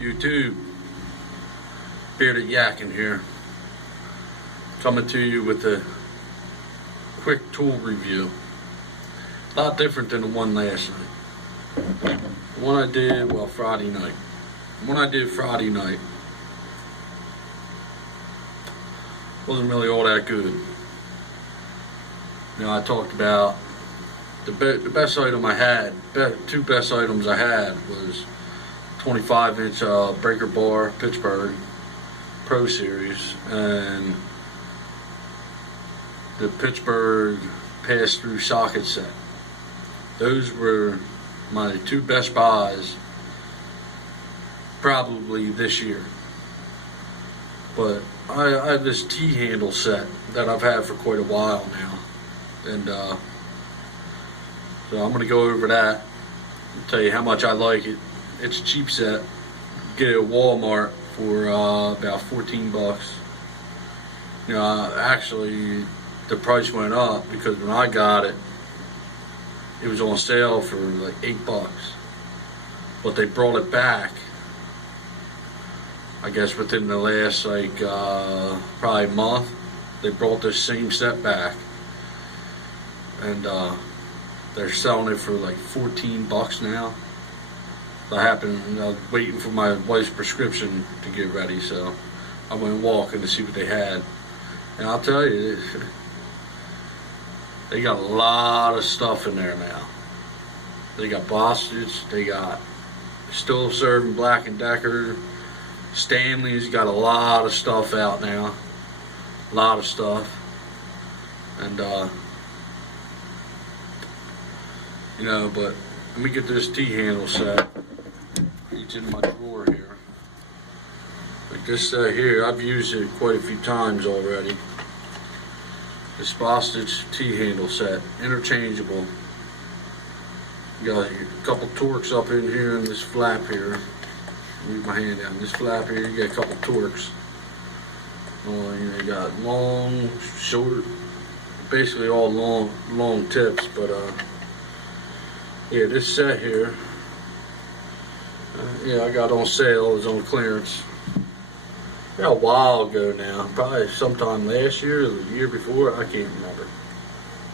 YouTube, Bearded Yakking here, coming to you with a quick tool review. A lot different than the one last night. The one I did, Friday night. The one I did Friday night wasn't really all that good. You know, I talked about the best item I had, two best items I had was 25-inch breaker bar Pittsburgh Pro Series and the Pittsburgh pass-through socket set. Those were my two best buys probably this year. But I have this T-handle set that I've had for quite a while now, and so I'm going to go over that and tell you how much I like it. It's a cheap set. Get it at Walmart for about 14 bucks. You know, actually the price went up because when I got it, it was on sale for like 8 bucks. But they brought it back, I guess within the last probably month. They brought this same set back, and they're selling it for like 14 bucks now. I was waiting for my wife's prescription to get ready, so I went walking to see what they had. And I'll tell you, they got a lot of stuff in there now. They got Bostitch, they got still serving Black & Decker, Stanley's got a lot of stuff out now. A lot of stuff. And you know, but let me get this T-handle set. It's in my drawer here. Like this set here, I've used it quite a few times already. This Bostitch T-handle set, interchangeable. You got a couple Torx up in here and this flap here. Move my hand down. This flap here, you got a couple Torx. You know, you got long, short, basically all long tips, but yeah, this set here, yeah, I got on sale. It was on clearance. Yeah, a while ago now, probably sometime last year or the year before. I can't remember.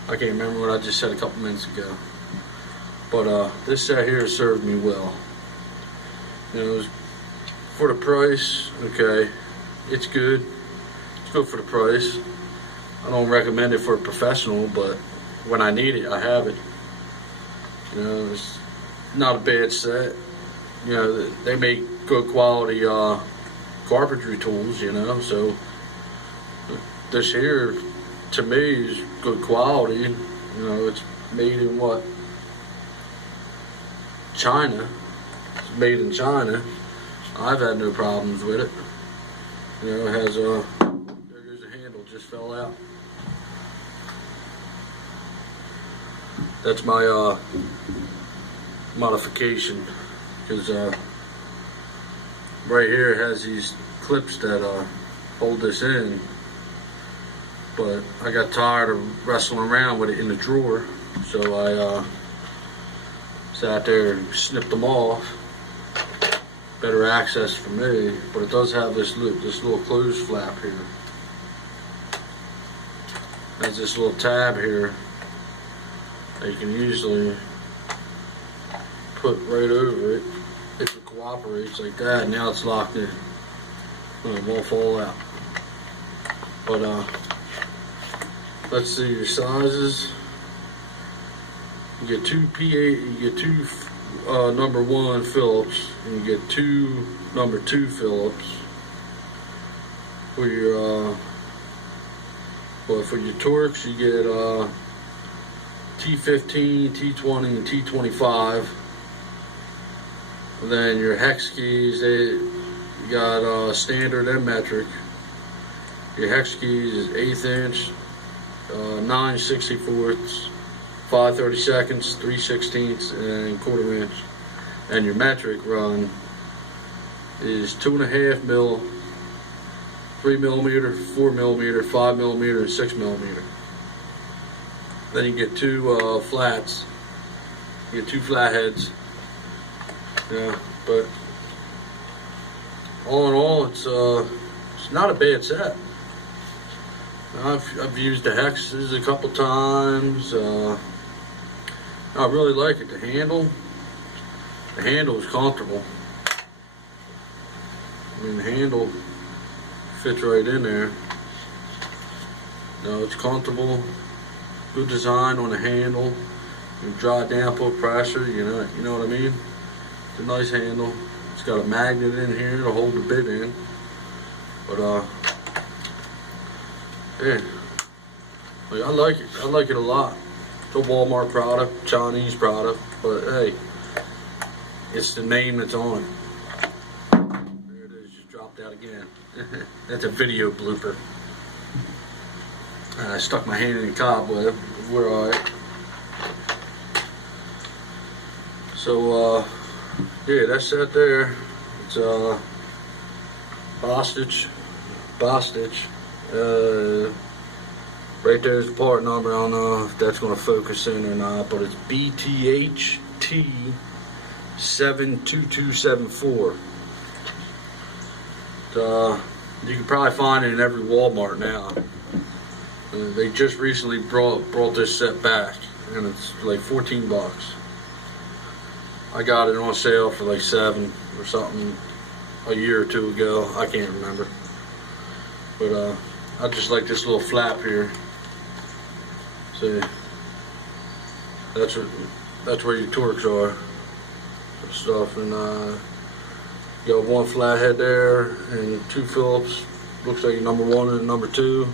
I can't remember what I just said a couple minutes ago. But this set here served me well. You know, for the price, okay, it's good. It's good for the price. I don't recommend it for a professional, but when I need it, I have it. You know, it's not a bad set. You know, they make good quality carpentry tools, you know, so this here, to me, is good quality. You know, it's made in what? China. It's made in China. I've had no problems with it. You know, it has there goes the handle, just fell out. That's my modification, because right here it has these clips that hold this in, but I got tired of wrestling around with it in the drawer, so I sat there and snipped them off. Better access for me, but it does have this little closed flap here. It has this little tab here that you can usually put right over it if it cooperates like that. Now it's locked in. It won't fall out. But let's see your sizes. You get two P8, you get two number 1 Phillips, and you get two number 2 Phillips for your for your Torx. You get T15, T20, and T25. And then your hex keys, you got standard and metric. Your hex keys is 1/8 inch, 9 64ths, 5 32nds, 3 16ths, and 1/4 inch. And your metric run is 2.5 mil, 3 millimeter, 4 millimeter, 5 millimeter, and 6 millimeter. Then you get two flats. You get two flatheads. Yeah, but all in all, it's not a bad set. I've used the hexes a couple times. I really like it. The handle is comfortable. I mean, the handle fits right in there. It's comfortable. Good design on the handle. You draw it down, put pressure. You know what I mean. It's a nice handle. It's got a magnet in here to hold the bit in. But yeah, I like it. I like it a lot. It's a Walmart product, Chinese product, but hey, it's the name that's on it. There it is, just dropped out again. That's a video blooper. I stuck my hand in the cobweb. We're alright. So, yeah, that's that there. It's Bostitch. Right there's the part number. I don't know if that's going to focus in or not, but it's BTHT 72274. You can probably find it in every Walmart now. They just recently brought this set back, and it's like 14 bucks. I got it on sale for like $7 or something a year or two ago. I can't remember. But I just like this little flap here. See, that's where your Torx are and stuff. And you got one flathead there and 2 Phillips. Looks like number 1 and number 2.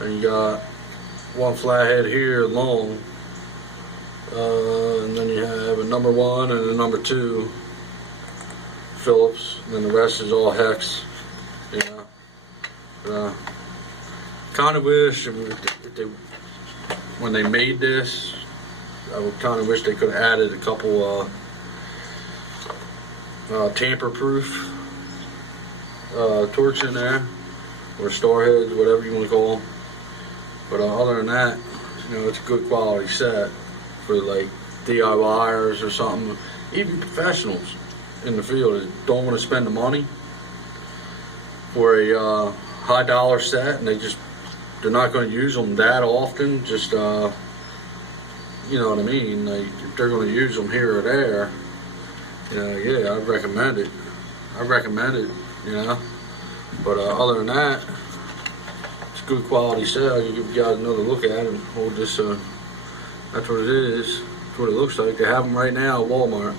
And you got one flathead here long. And then you have a number 1 and a number 2 Phillips. And then the rest is all hex. Kind of wish when they made this, I would kind of wish they could have added a couple tamper-proof Torx in there, or star heads, whatever you want to call them. But other than that, it's a good quality set for like DIYers or something, even professionals in the field that don't want to spend the money for a high dollar set, and they're not going to use them that often. Just you know what I mean. Like, if they're going to use them here or there, yeah, I'd recommend it. But other than that, it's a good quality set. I'll give you guys another look at it and hold this. That's what it is. That's what it looks like. They have them right now at Walmart.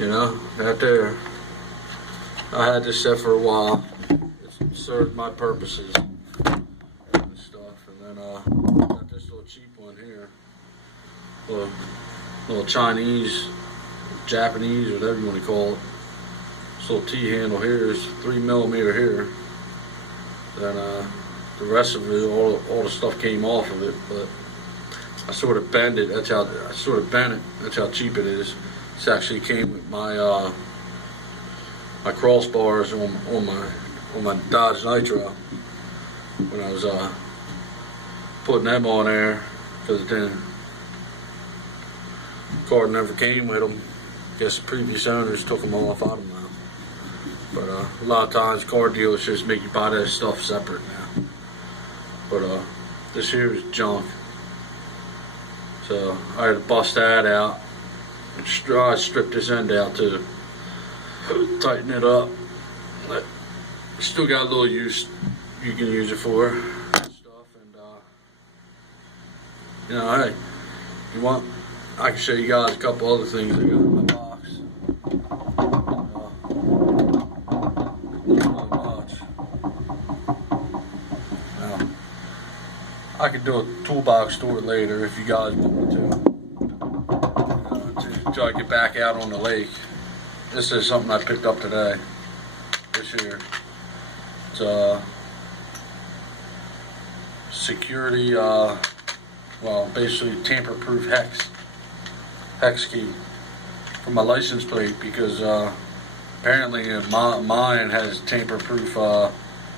Out there. I had this set for a while. It served my purposes and stuff. And then got this little cheap one here. Little Chinese, Japanese, whatever you want to call it. This little T-handle here is 3mm here. Then the rest of it, all the stuff came off of it, but I sort of bent it. That's how cheap it is. This actually came with my my crossbars on my Dodge Nitro when I was putting them on there, because the car never came with them. I guess the previous owners took them off. I don't know. But a lot of times car dealerships make you buy that stuff separate now. But this here is junk. So I had to bust that out. And I stripped this end out too. Tighten it up. Still got a little use you can use it for and stuff. And hey, if you want, I can show you guys a couple other things I got in my box. Not much. Now, I could do a toolbox tour later if you guys want me to try to get back out on the lake. This is something I picked up today. This here. It's security, well, basically tamper-proof hex key for my license plate, because apparently mine has tamper-proof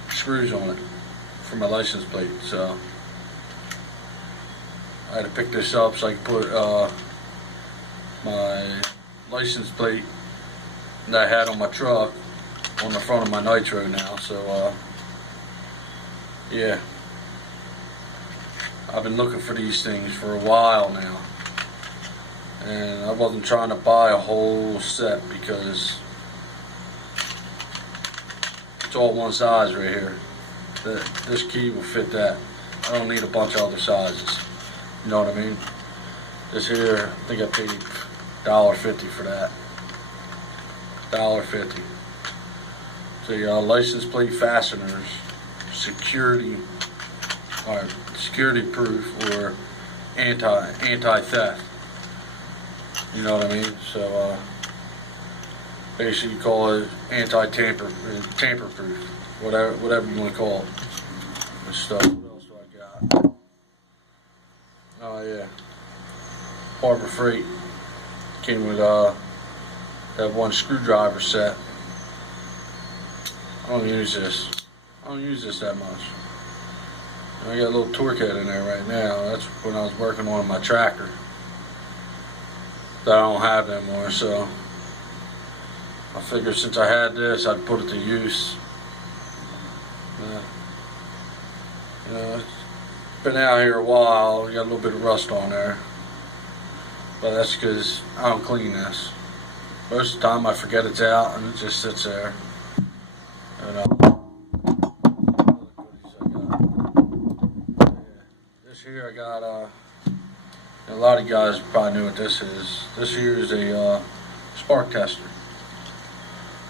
screws on it for my license plate. So I had to pick this up so I could put my license plate that I had on my truck on the front of my nitro now. So yeah, I've been looking for these things for a while now, and I wasn't trying to buy a whole set because it's all one size right here. This key will fit that. I don't need a bunch of other sizes. You know what I mean? This here, I think I paid $1.50 for that. $1.50. The license plate fasteners, security proof or anti-theft. You know what I mean? So basically call it tamper proof, whatever you want to call it. This stuff. What else do I got? Oh yeah, Harbor Freight came with that one screwdriver set. I don't use this. I don't use this that much. I got a little torque head in there right now. That's when I was working on my tractor that I don't have anymore. So I figured since I had this, I'd put it to use. You know, it's been out here a while. Got a little bit of rust on there, but that's because I don't clean this. Most of the time, I forget it's out and it just sits there. And this here I got. A lot of guys probably know what this is. This here is a spark tester.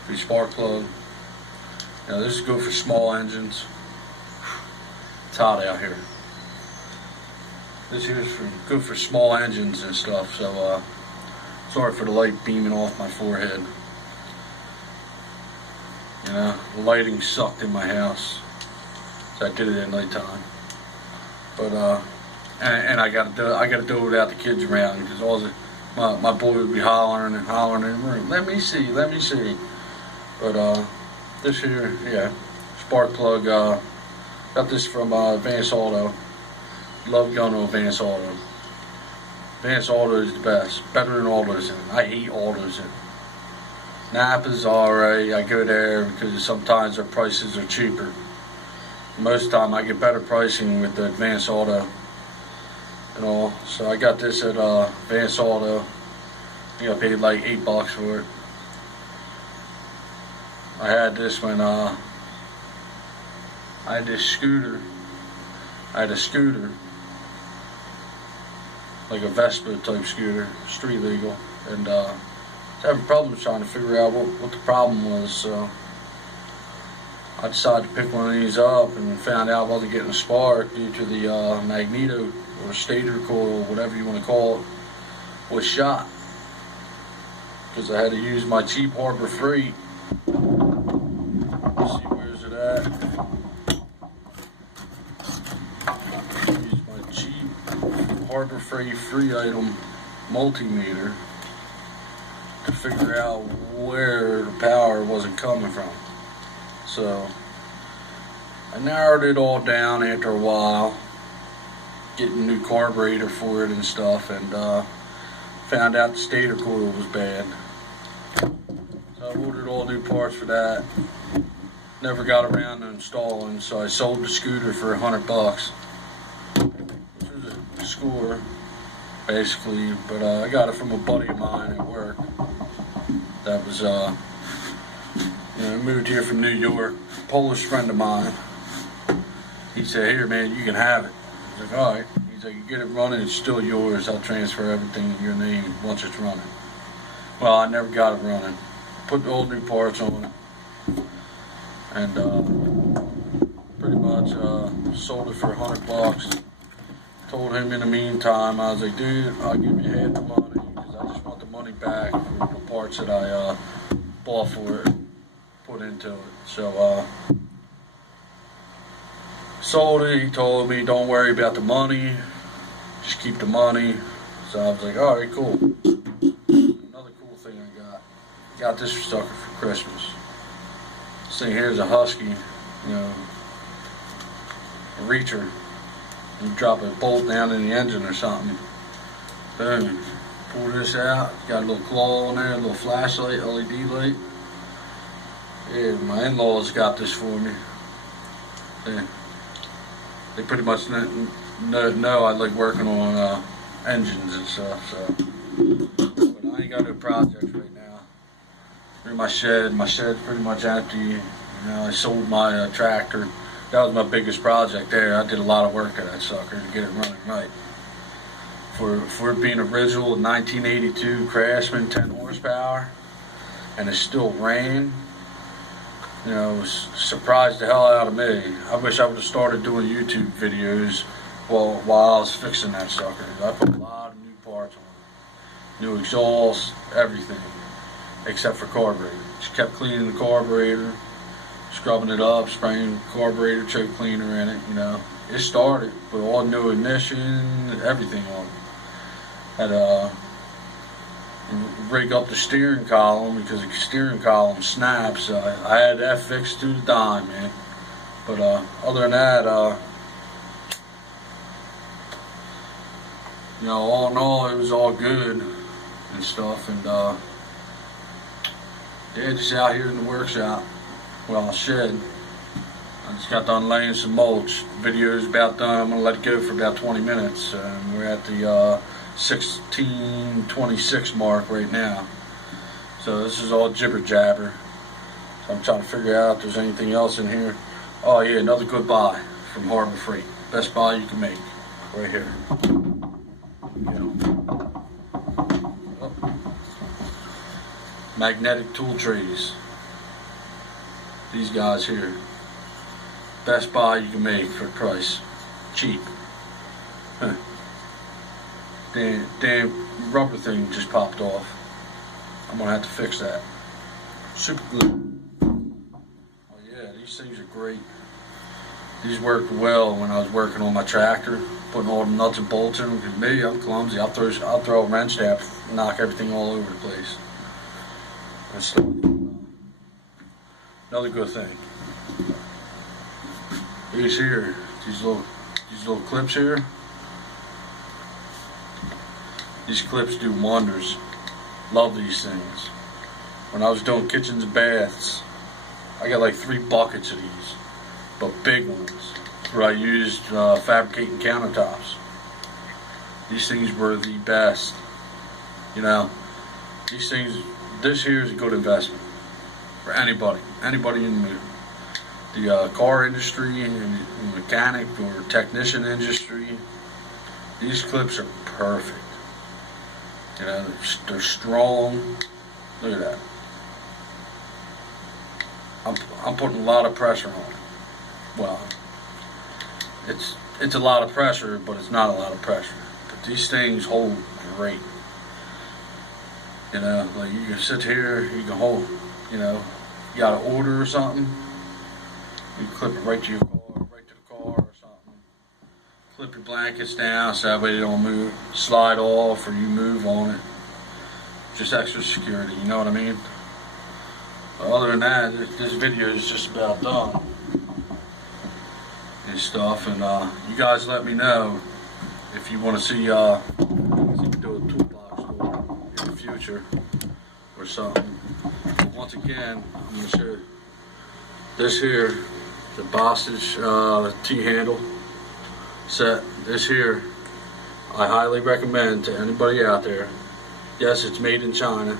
The spark plug. Now this is good for small engines. It's hot out here. This here is good for small engines and stuff. So sorry for the light beaming off my forehead. You know, the lighting sucked in my house, so I did it at nighttime. But and I gotta do it without the kids around because my boy would be hollering in the room. Let me see. But this here, yeah, spark plug. Got this from Advance Auto. Love going to Advance Auto. Advance Auto is the best, better than AutoZone. I hate AutoZone. Napa's alright. I go there because sometimes their prices are cheaper. Most of the time I get better pricing with the Advance Auto and all. So I got this at Advance Auto. I think I paid like $8 for it. I had this when I had this scooter. I had a scooter, like a Vespa type scooter, street legal, and having problems trying to figure out what the problem was. So I decided to pick one of these up and found out I wasn't getting a spark due to the magneto or stator coil, whatever you want to call it, was shot. Because I had to use my cheap Harbor Freight. Let's see, where's it at? Use my cheap Harbor Freight free item multimeter to figure out where the power wasn't coming from. So I narrowed it all down after a while, getting a new carburetor for it and stuff, and found out the stator coil was bad. So I ordered all new parts for that. Never got around to installing, so I sold the scooter for $100, which was a score, basically. But I got it from a buddy of mine at work. That was, moved here from New York. Polish friend of mine. He said, "Here, man, you can have it." I was like, "All right." He's like, "You get it running, it's still yours. I'll transfer everything in your name once it's running." Well, I never got it running. Put all new parts on it, and pretty much sold it for $100. Told him in the meantime, I was like, "Dude, I'll give you half the money because I just want the money back for the parts that I bought for it, put into it." So sold it. He told me, "Don't worry about the money, just keep the money." So I was like, "All right, cool." Another cool thing I got this sucker for Christmas. This thing here is a Husky, a reacher. You drop a bolt down in the engine or something. Boom. Pull this out. Got a little claw on there, a little flashlight, LED light. Yeah, my in-laws got this for me. They pretty much know I like working on engines and stuff. So, but I ain't got no projects right now. In my shed. My shed's pretty much empty. You know, I sold my tractor. That was my biggest project there. I did a lot of work at that sucker to get it running right. For it being original, 1982 Craftsman, 10 horsepower, and it still ran. You know, it was surprised the hell out of me. I wish I would have started doing YouTube videos while I was fixing that sucker. I put a lot of new parts on it. New exhaust, everything, except for carburetor. Just kept cleaning the carburetor, scrubbing it up, spraying carburetor choke cleaner in it, you know. It started with all new ignition, everything on it. Had rig up the steering column because the steering column snaps. I had that fixed to the dime, man. But other than that, you know, all in all, it was all good and stuff. And yeah, just out here in the workshop, well, shed. I just got done laying some mulch. Video's about done. I'm gonna let it go for about 20 minutes. And we're at the 16:26 mark right now. So this is all jibber jabber. So I'm trying to figure out if there's anything else in here. Oh yeah, another good buy from Harbor Freight. Best buy you can make, right here. Oh. Magnetic tool trays. These guys here. Best buy you can make for a price. Cheap. Huh. Damn rubber thing just popped off. I'm gonna have to fix that. Super glue. Oh yeah, these things are great. These worked well when I was working on my tractor, putting all the nuts and bolts in them. Because me, I'm clumsy. I'll throw a wrench tap, knock everything all over the place. And stuff. Another good thing. These here, these little clips here. These clips do wonders. Love these things. When I was doing kitchens and baths, I got like 3 buckets of these, but big ones, where I used fabricating countertops. These things were the best. You know, these things, this here is a good investment for anybody in the car industry, and mechanic or technician industry. These clips are perfect. You know, they're strong. Look at that. I'm putting a lot of pressure on it. Well, it's a lot of pressure, but it's not a lot of pressure. But these things hold great. You know, like you can sit here, you can hold, you know, you got an order or something, you clip it right to your car, right to the car or something. Clip your blankets down so that way they don't move, slide off, or you move on it. Just extra security, you know what I mean? But other than that, this video is just about done and stuff. And you guys let me know if you want to see me do a toolbox store in the future or something. But once again, I'm going to show you this here, the Bostitch T-handle set. This here, I highly recommend to anybody out there. Yes, it's made in China,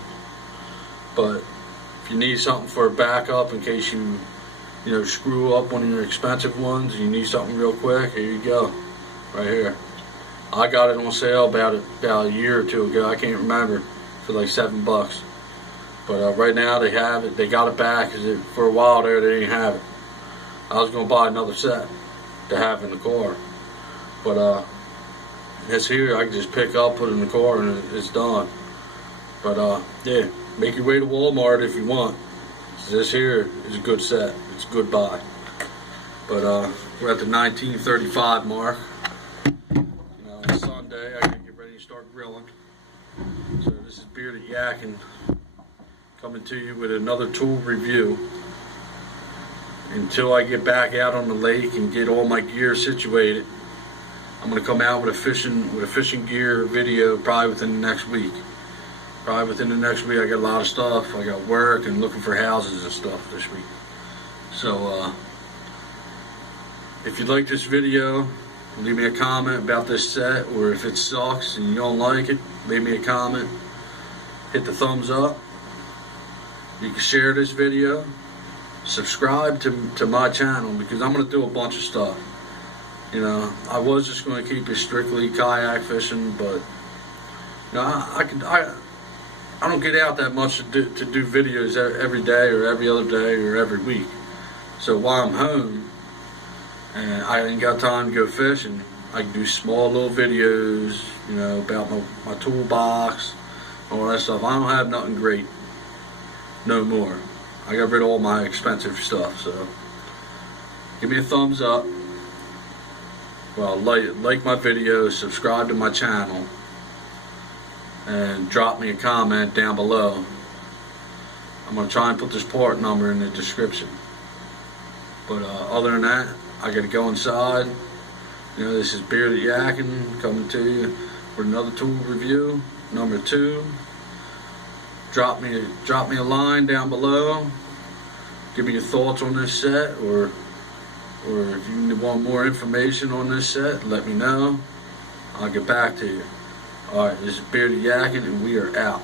but if you need something for a backup in case you know, screw up one of your expensive ones, you need something real quick, here you go, right here. I got it on sale about a year or two ago. I can't remember, for like $7. But right now they have it. They got it back because for a while there they didn't have it. I was gonna buy another set to have in the car, but it's here. I can just pick up, put it in the car, and it's done. But yeah, make your way to Walmart if you want. This here is a good set. It's a good buy. But we're at the 1935 mark. You know, it's Sunday. I gotta get ready to start grilling. So this is Bearded Yakking coming to you with another tool review. Until I get back out on the lake and get all my gear situated, I'm gonna come out with a fishing gear video probably within the next week. Probably within the next week I got a lot of stuff. I got work and looking for houses and stuff this week. So if you like this video, leave me a comment about this set, or if it sucks and you don't like it, leave me a comment. Hit the thumbs up. You can share this video. Subscribe to my channel, because I'm going to do a bunch of stuff. You know, I was just going to keep it strictly kayak fishing, but you know, I don't get out that much to do videos every day or every other day or every week. So while I'm home and I ain't got time to go fishing, I can do small little videos, you know, about my toolbox, all that stuff. I don't have nothing great no more. I got rid of all my expensive stuff. So give me a thumbs up. Well, like my video, subscribe to my channel, and drop me a comment down below. I'm going to try and put this part number in the description. But other than that, I got to go inside. You know, this is Bearded Yakking coming to you for another tool review, number 2. Drop me a line down below. Give me your thoughts on this set, or if you want more information on this set, let me know. I'll get back to you. Alright, this is Bearded Yakking, and we are out.